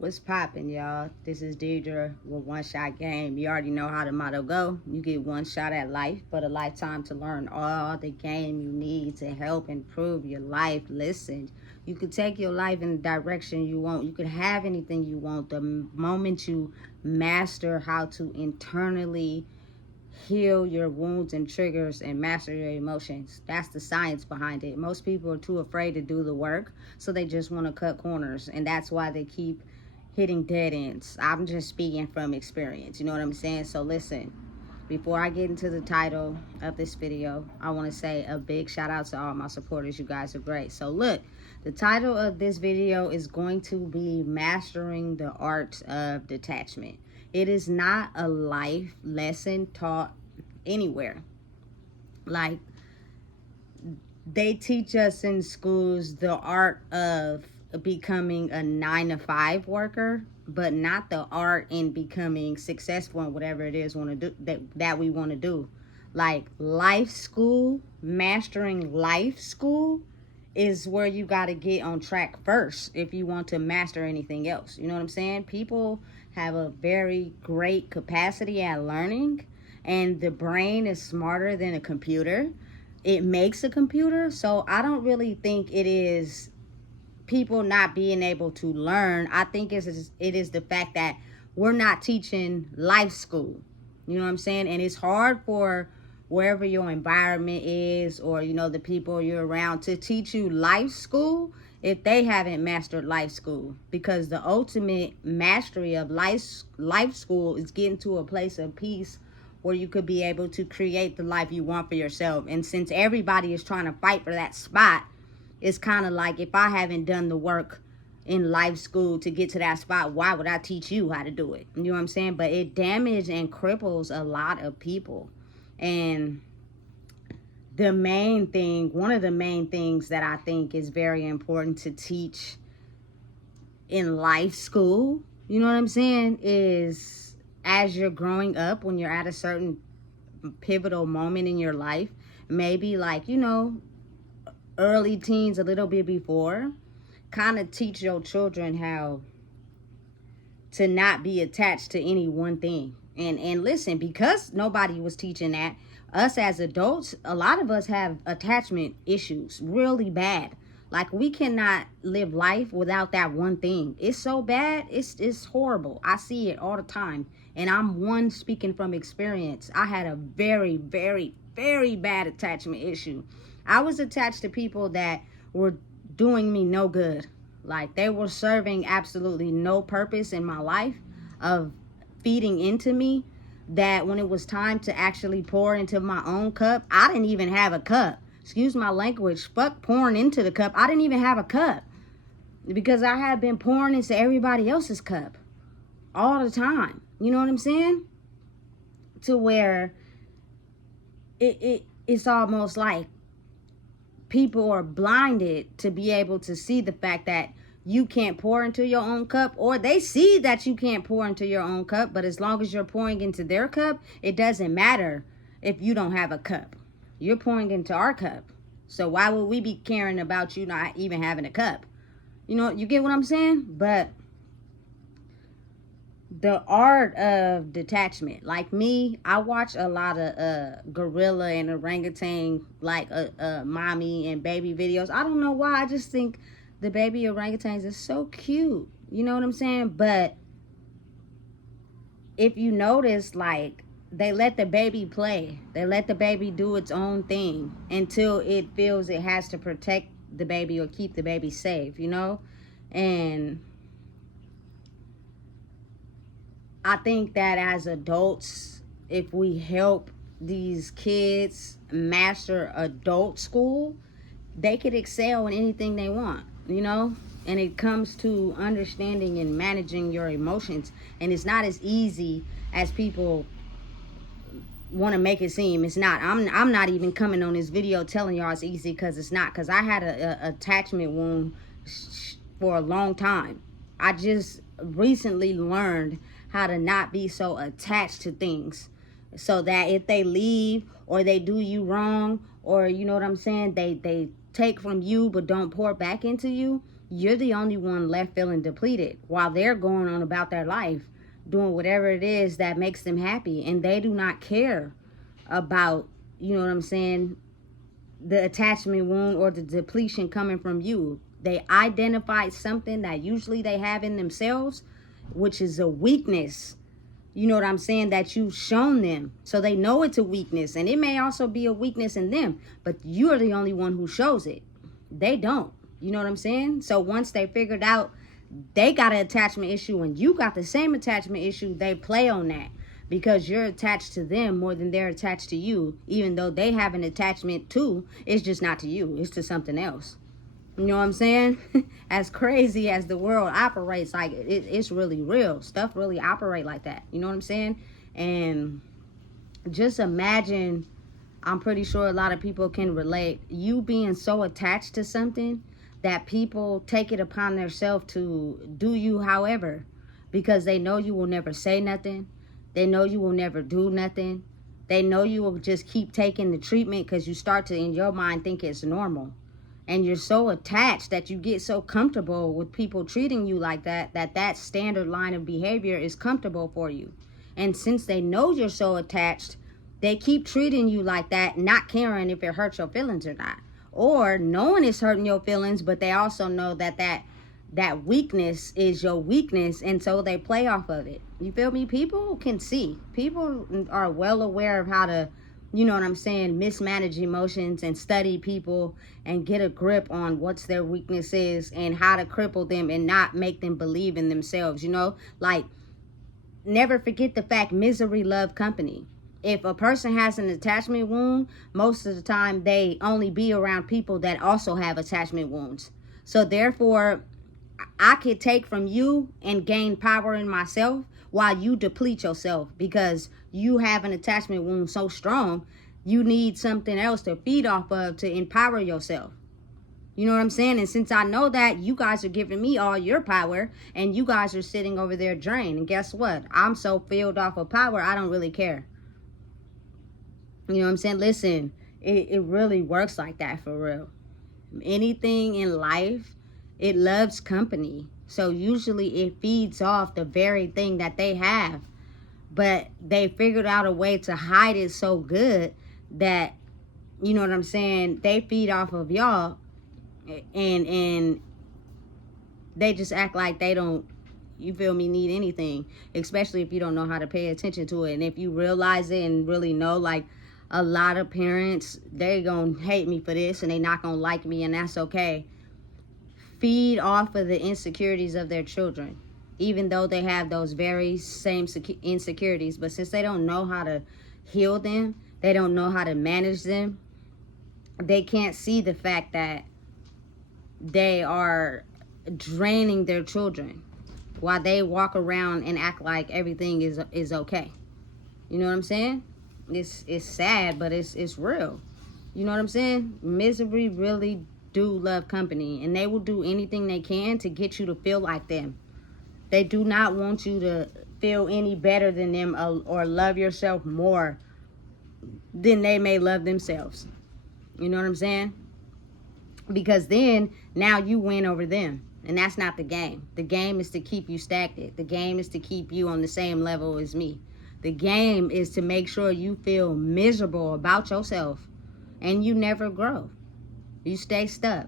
What's poppin', y'all? This is Deidre with One Shot Game. You already know how the motto go. You get one shot at life, but a lifetime to learn all the game you need to help improve your life. Listen, you could take your life in the direction you want. You could have anything you want the moment you master how to internally heal your wounds and triggers and master your emotions. That's the science behind it. Most people are too afraid to do the work, so they just want to cut corners, and that's why they keep hitting dead ends. I'm just speaking from experience, you know what I'm saying? So listen, before I get into the title of this video, I want to say a big shout out to all my supporters. You guys are great. So look, the title of this video is going to be Mastering the Art of Detachment. It is not a life lesson taught anywhere. Like, they teach us in schools the art of becoming a 9-to-5 worker, but not the art in becoming successful in whatever it is that we want to do. Like, life school, mastering life school is where you got to get on track first if you want to master anything else. You know what I'm saying? People have a very great capacity at learning, and the brain is smarter than a computer. It makes a computer. So I don't really think it is people not being able to learn. I think it is the fact that we're not teaching life school. You know what I'm saying? And it's hard for wherever your environment is, or the people you're around, to teach you life school if they haven't mastered life school. Because the ultimate mastery of life school is getting to a place of peace where you could be able to create the life you want for yourself. And since everybody is trying to fight for that spot, it's kind of like, if I haven't done the work in life school to get to that spot, why would I teach you how to do it? You know what I'm saying? But it damages and cripples a lot of people. And one of the main things that I think is very important to teach in life school, you know what I'm saying, is as you're growing up, when you're at a certain pivotal moment in your life, maybe like, early teens, a little bit before, kind of teach your children how to not be attached to any one thing. And listen, because nobody was teaching that, us as adults, a lot of us have attachment issues really bad. Like, we cannot live life without that one thing. It's so bad, it's horrible. I see it all the time, and I'm one speaking from experience. I had a very, very, very bad attachment issue. I was attached to people that were doing me no good. Like, they were serving absolutely no purpose in my life of feeding into me, that when it was time to actually pour into my own cup, I didn't even have a cup. Excuse my language. Fuck pouring into the cup. I didn't even have a cup, because I had been pouring into everybody else's cup all the time. You know what I'm saying? To where it's almost like people are blinded to be able to see the fact that you can't pour into your own cup, or they see that you can't pour into your own cup, but as long as you're pouring into their cup, it doesn't matter if you don't have a cup. You're pouring into our cup. So why would we be caring about you not even having a cup? You get what I'm saying? But the art of detachment, like me, I watch a lot of gorilla and orangutan, like mommy and baby videos. I don't know why, I just think the baby orangutans are so cute. You know what I'm saying? But if you notice, like, they let the baby play. They let the baby do its own thing until it feels it has to protect the baby or keep the baby safe, And I think that as adults, if we help these kids master adult school, they could excel in anything they want, And it comes to understanding and managing your emotions. And it's not as easy as people want to make it seem. It's not. I'm not even coming on this video telling y'all it's easy, because it's not. Because I had a attachment wound for a long time. I just recently learned how to not be so attached to things, so that if they leave or they do you wrong, or you know what I'm saying, they take from you but don't pour back into you, you're the only one left feeling depleted while they're going on about their life, doing whatever it is that makes them happy. And they do not care about, you know what I'm saying, the attachment wound or the depletion coming from you. They identified something that usually they have in themselves, which is a weakness, you know what I'm saying, that you've shown them. So they know it's a weakness, and it may also be a weakness in them, but you're the only one who shows it. They don't. You know what I'm saying? So once they figured out they got an attachment issue and you got the same attachment issue, they play on that because you're attached to them more than they're attached to you, even though they have an attachment too. It's just not to you. It's to something else. You know what I'm saying? As crazy as the world operates, like it's really real. Stuff really operate like that. You know what I'm saying? And just imagine, I'm pretty sure a lot of people can relate, you being so attached to something that people take it upon themselves to do you however, because they know you will never say nothing. They know you will never do nothing. They know you will just keep taking the treatment because you start to, in your mind, think it's normal. And you're so attached that you get so comfortable with people treating you like that, that standard line of behavior is comfortable for you. And since they know you're so attached, they keep treating you like that, not caring if it hurts your feelings or not. Or knowing it's hurting your feelings, but they also know that weakness is your weakness, and so they play off of it. You feel me? People can see. People are well aware of how to, you know what I'm saying, mismanage emotions and study people and get a grip on what's their weakness is and how to cripple them and not make them believe in themselves, you know? Like, never forget the fact misery loves company. If a person has an attachment wound, most of the time they only be around people that also have attachment wounds. So therefore, I could take from you and gain power in myself while you deplete yourself because you have an attachment wound so strong, you need something else to feed off of to empower yourself. You know what I'm saying? And since I know that, you guys are giving me all your power and you guys are sitting over there drained. And guess what? I'm so filled off of power, I don't really care. You know what I'm saying? Listen, it really works like that for real. Anything in life, it loves company. So usually it feeds off the very thing that they have. But they figured out a way to hide it so good that, you know what I'm saying, they feed off of y'all and they just act like they don't, you feel me, need anything, especially if you don't know how to pay attention to it. And if you realize it and really know, like, a lot of parents, they gonna hate me for this and they not gonna like me, and that's okay. Feed off of the insecurities of their children, even though they have those very same insecurities. But since they don't know how to heal them, they don't know how to manage them, they can't see the fact that they are draining their children while they walk around and act like everything is okay. You know what I'm saying? It's sad, but it's real. You know what I'm saying? Misery really do love company, and they will do anything they can to get you to feel like them. They do not want you to feel any better than them or love yourself more than they may love themselves. You know what I'm saying? Because then now you win over them, and that's not the game. The game is to keep you stagnant. The game is to keep you on the same level as me. The game is to make sure you feel miserable about yourself and you never grow. You stay stuck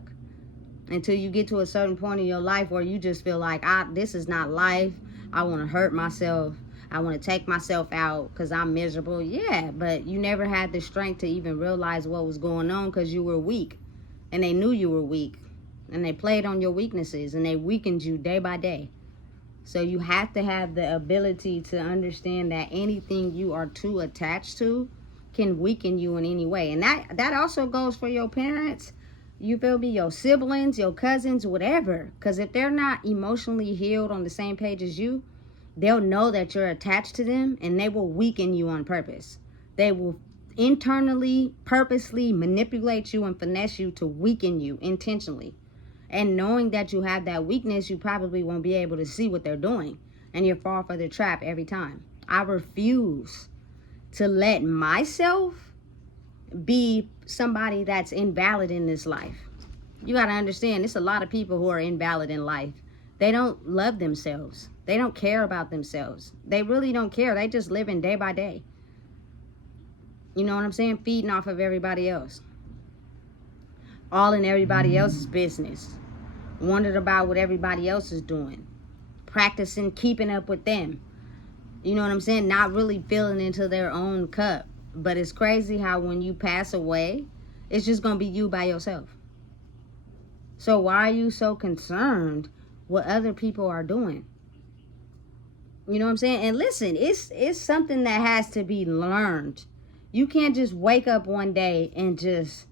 until you get to a certain point in your life where you just feel like, this is not life. I want to hurt myself. I want to take myself out because I'm miserable. Yeah, but you never had the strength to even realize what was going on because you were weak. And they knew you were weak. And they played on your weaknesses and they weakened you day by day. So you have to have the ability to understand that anything you are too attached to can weaken you in any way. And that also goes for your parents, you feel me, your siblings, your cousins, whatever. Because if they're not emotionally healed on the same page as you, they'll know that you're attached to them and they will weaken you on purpose. They will internally, purposely manipulate you and finesse you to weaken you intentionally. And knowing that you have that weakness, you probably won't be able to see what they're doing. And you fall for the trap every time. I refuse to let myself be somebody that's invalid in this life. You got to understand, it's a lot of people who are invalid in life. They don't love themselves. They don't care about themselves. They really don't care. They just living day by day. You know what I'm saying? Feeding off of everybody else. All in everybody else's business. Wondered about what everybody else is doing. Practicing keeping up with them. You know what I'm saying? Not really filling into their own cup. But it's crazy how when you pass away, it's just going to be you by yourself. So why are you so concerned what other people are doing? You know what I'm saying? And listen, it's something that has to be learned. You can't just wake up one day and just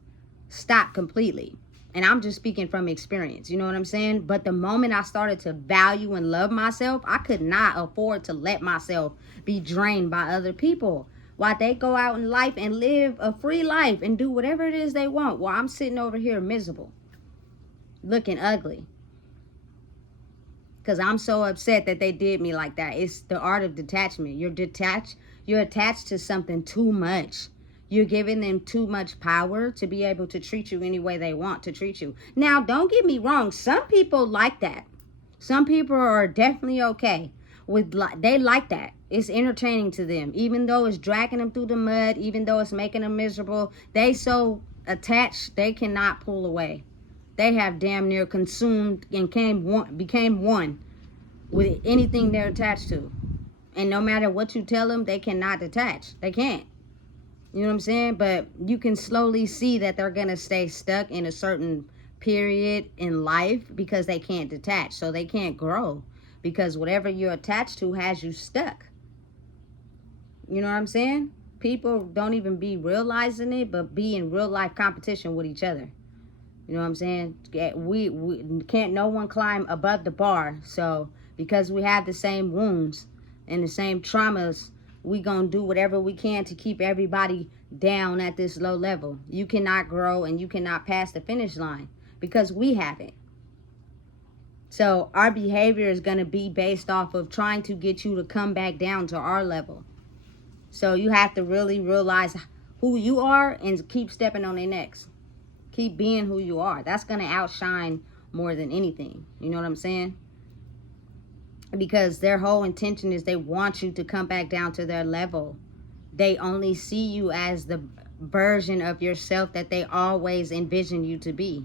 stop completely. And I'm just speaking from experience, you know what I'm saying? But the moment I started to value and love myself, I could not afford to let myself be drained by other people. While they go out in life and live a free life and do whatever it is they want, while I'm sitting over here miserable, looking ugly. Because I'm so upset that they did me like that. It's the art of detachment. You're detached. You're attached to something too much. You're giving them too much power to be able to treat you any way they want to treat you. Now, don't get me wrong. Some people like that. Some people are definitely okay with, they like that. It's entertaining to them. Even though it's dragging them through the mud, even though it's making them miserable, they so attached, they cannot pull away. They have damn near consumed and became one with anything they're attached to. And no matter what you tell them, they cannot detach. They can't. You know what I'm saying? But you can slowly see that they're going to stay stuck in a certain period in life because they can't detach. So they can't grow because whatever you're attached to has you stuck. You know what I'm saying? People don't even be realizing it, but be in real life competition with each other. You know what I'm saying? We can't no one climb above the bar. So because we have the same wounds and the same traumas, we gonna do whatever we can to keep everybody down at this low level. You cannot grow and you cannot pass the finish line because we haven't. So our behavior is gonna be based off of trying to get you to come back down to our level. So you have to really realize who you are and keep stepping on their necks. Keep being who you are. That's gonna outshine more than anything. You know what I'm saying? Because their whole intention is they want you to come back down to their level. They only see you as the version of yourself that they always envisioned you to be.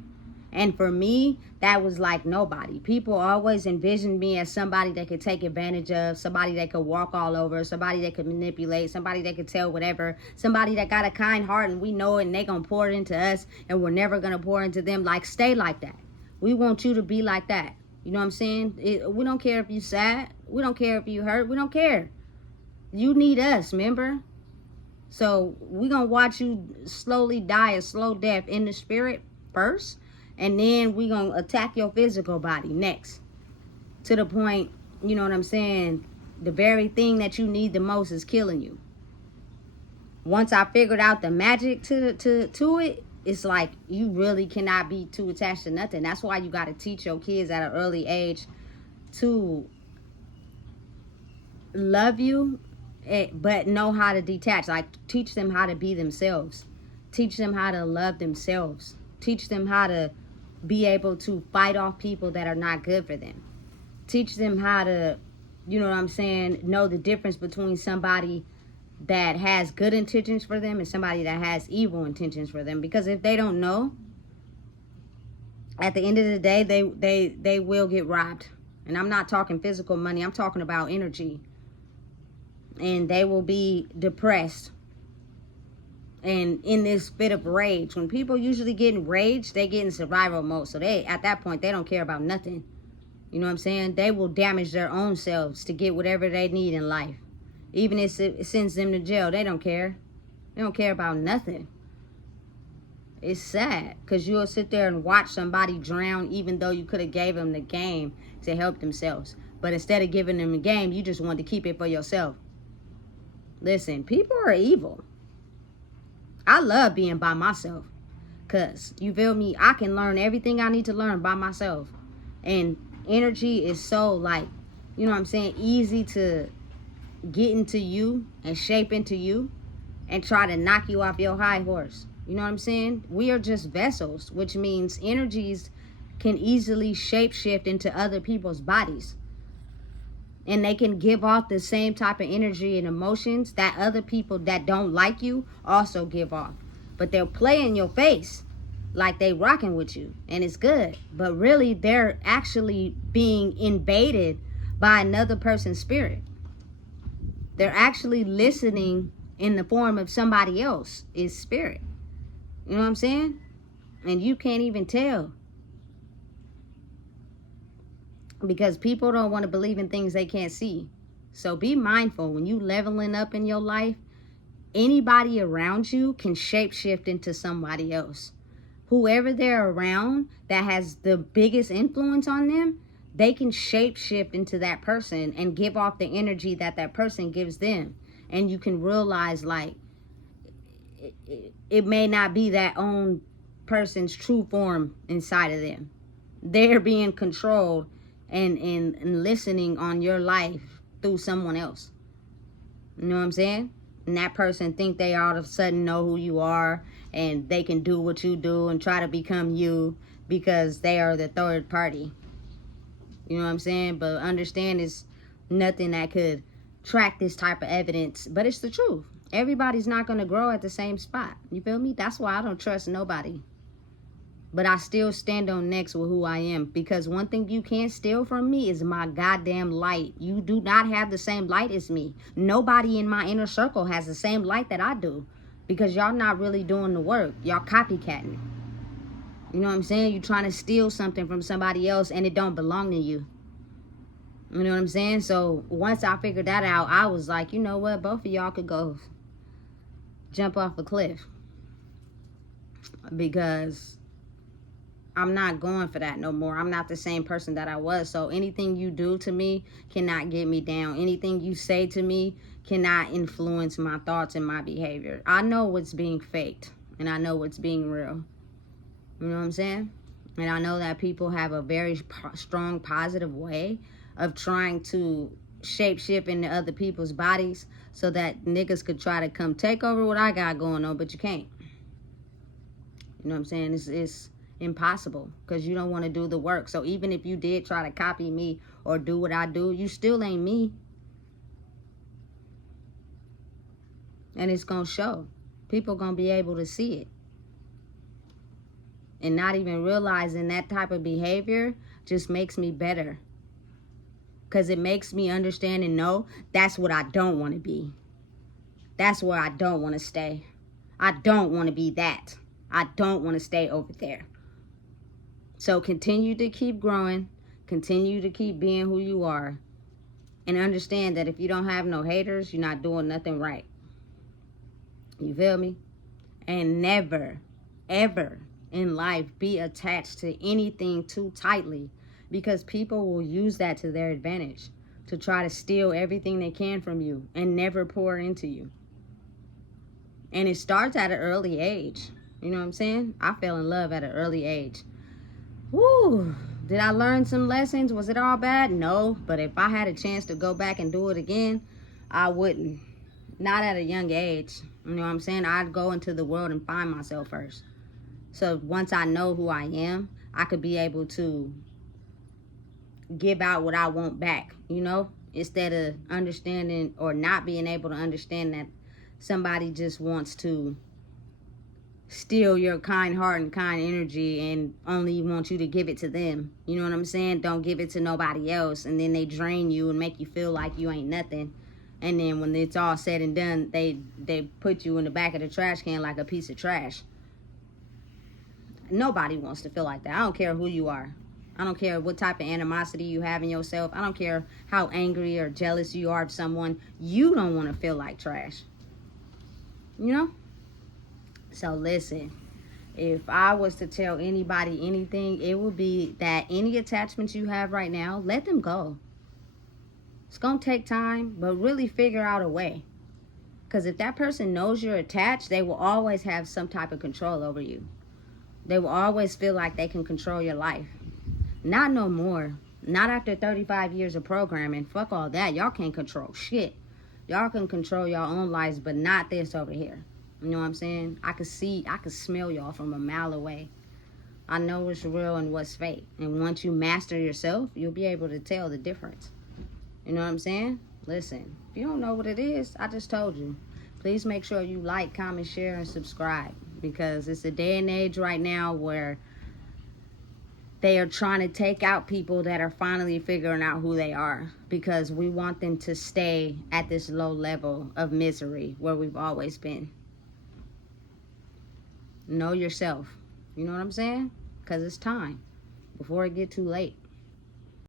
And for me, that was like nobody. People always envisioned me as somebody they could take advantage of, somebody they could walk all over, somebody they could manipulate, somebody they could tell whatever, somebody that got a kind heart and we know it and they gonna pour it into us and we're never gonna pour into them. Like, stay like that. We want you to be like that. You know what I'm saying? We don't care if you sad. We don't care if you hurt. We don't care. You need us, remember? So we're going to watch you slowly die a slow death in the spirit first. And then we're going to attack your physical body next. To the point, you know what I'm saying? The very thing that you need the most is killing you. Once I figured out the magic to it, it's like you really cannot be too attached to nothing. That's why you got to teach your kids at an early age to love you, but know how to detach. Like, teach them how to be themselves. Teach them how to love themselves. Teach them how to be able to fight off people that are not good for them. Teach them how to, you know what I'm saying, know the difference between somebody that has good intentions for them and somebody that has evil intentions for them. Because if they don't know, at the end of the day, they will get robbed. And I'm not talking physical money. I'm talking about energy. And they will be depressed and in this fit of rage. When people usually get in rage, they get in survival mode. So they, at that point, they don't care about nothing. You know what I'm saying? They will damage their own selves to get whatever they need in life. Even if it sends them to jail, they don't care. They don't care about nothing. It's sad because you'll sit there and watch somebody drown even though you could have gave them the game to help themselves. But instead of giving them the game, you just want to keep it for yourself. Listen, people are evil. I love being by myself because, you feel me, I can learn everything I need to learn by myself. And energy is so, like, you know what I'm saying, easy to get into you and shape into you and try to knock you off your high horse. You know what I'm saying? We are just vessels, which means energies can easily shapeshift into other people's bodies. And they can give off the same type of energy and emotions that other people that don't like you also give off. But they'll play in your face like they rocking with you, and it's good. But really, they're actually being invaded by another person's spirit. They're actually listening in the form of somebody else's spirit. You know what I'm saying? And you can't even tell. Because people don't want to believe in things they can't see. So be mindful when you leveling up in your life. Anybody around you can shapeshift into somebody else. Whoever they're around that has the biggest influence on them, they can shapeshift into that person and give off the energy that that person gives them. And you can realize, like, it may not be that own person's true form inside of them. They're being controlled and listening on your life through someone else. You know what I'm saying? And that person think they all of a sudden know who you are and they can do what you do and try to become you because they are the third party. You know what I'm saying? But understand, it's nothing that could track this type of evidence, but it's the truth. Everybody's not going to grow at the same spot. You feel me? That's why I don't trust nobody. But I still stand on next with who I am. Because one thing you can't steal from me is my goddamn light. You do not have the same light as me. Nobody in my inner circle has the same light that I do. Because y'all not really doing the work. Y'all copycatting. You know what I'm saying? You trying to steal something from somebody else and it don't belong to you. You know what I'm saying? So once I figured that out, I was like, you know what? Both of y'all could go jump off a cliff. Because I'm not going for that no more. I'm not the same person that I was. So anything you do to me cannot get me down. Anything you say to me cannot influence my thoughts and my behavior. I know what's being faked and I know what's being real. You know what I'm saying? And I know that people have a very strong positive way of trying to shapeshift into other people's bodies so that niggas could try to come take over what I got going on, but you can't. You know what I'm saying? It's impossible because you don't want to do the work. So even if you did try to copy me or do what I do, you still ain't me. And it's going to show. People going to be able to see it. And not even realizing that type of behavior just makes me better. Because it makes me understand and know that's what I don't want to be. That's where I don't want to stay. I don't want to be that. I don't want to stay over there. So continue to keep growing. Continue to keep being who you are. And understand that if you don't have no haters, you're not doing nothing right. You feel me? And never, ever in life be attached to anything too tightly. Because people will use that to their advantage. To try to steal everything they can from you. And never pour into you. And it starts at an early age. You know what I'm saying? I fell in love at an early age. Woo! Did I learn some lessons? Was it all bad? No. But if I had a chance to go back and do it again, I wouldn't. Not at a young age. You know what I'm saying? I'd go into the world and find myself first. So once I know who I am, I could be able to give out what I want back, you know? Instead of understanding or not being able to understand that somebody just wants to steal your kind heart and kind energy and only want you to give it to them. You know what I'm saying? Don't give it to nobody else. And then they drain you and make you feel like you ain't nothing. And then when it's all said and done, they put you in the back of the trash can like a piece of trash. Nobody wants to feel like that. I don't care who you are. I don't care what type of animosity you have in yourself. I don't care how angry or jealous you are of someone. You don't want to feel like trash. You know? So listen, if I was to tell anybody anything, it would be that any attachments you have right now, let them go. It's going to take time, but really figure out a way. Because if that person knows you're attached, they will always have some type of control over you. They will always feel like they can control your life. Not no more. Not after 35 years of programming. Fuck all that. Y'all can't control shit. Y'all can control your own lives, but not this over here. You know what I'm saying? I could smell y'all from a mile away. I know what's real and what's fake. And once you master yourself, you'll be able to tell the difference. You know what I'm saying? Listen, if you don't know what it is, I just told you. Please make sure you like, comment, share, and subscribe. Because it's a day and age right now where they are trying to take out people that are finally figuring out who they are. Because we want them to stay at this low level of misery where we've always been. Know yourself. You know what I'm saying? Because it's time before it get too late.